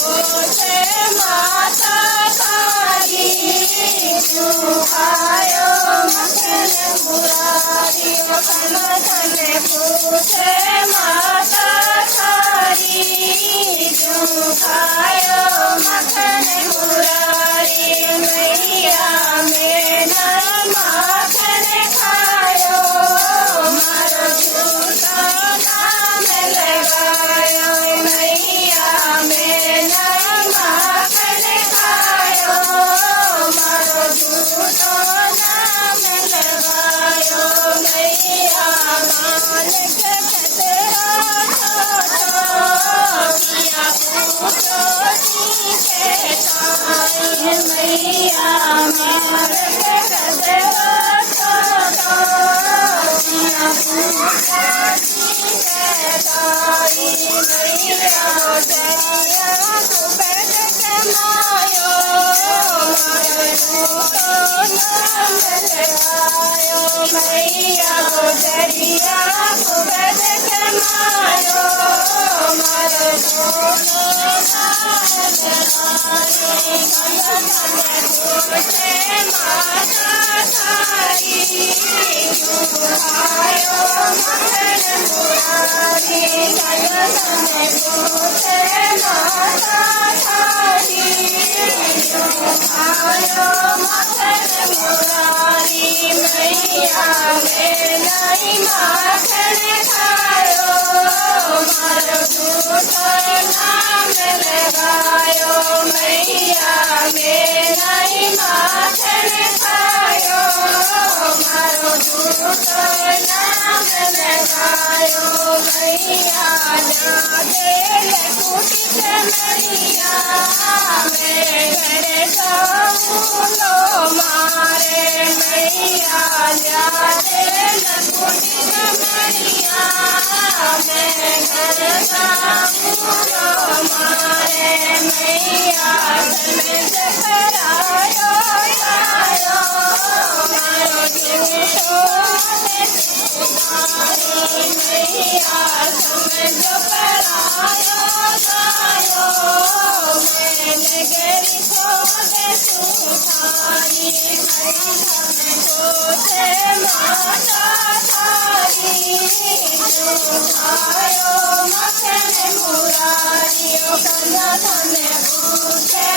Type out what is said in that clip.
पूछे माता थारी क्यों खायो मखन मुरारी खन खन पूछे माता थारी क्यों खायो मखन मुरारी मैया मेरा माखन खायो मारो झूठो नाम लगायो मैया मेरा माखन खायो मारो झूठो नाम लगायो मैया मालिक खतरा किया पूछो जी के ताई मैया मालिक खतरा किया पूछो जी के ताई मैया दरिया कुबेर कमायो मारो झूठो नाम लगायो मैया दरिया कुबेर कमायो मारो झूठो नाम लगायो पूछे माता थारी क्यों खायो मखन मुरारी पूछे माता थारी क्यों खायो मखन मुरारी मैया मेरा माखन खायो मारो झूठो नाम लगायो मैया मेरा माखन खायो मारो झूठो नाम लगायो मैया जागे लकुटी चमड़िया मैं घर जाऊलो मारे मैया जागे लकुटी चमड़िया मैं घर जाऊलो मारे मैया समझ करायो आयो मारो झूठो मैया समझ करायो आयो मैं नगरी खोदे सुखारी पूछे माता थारी क्यों खायो मखन मुरारी खन खन पूछे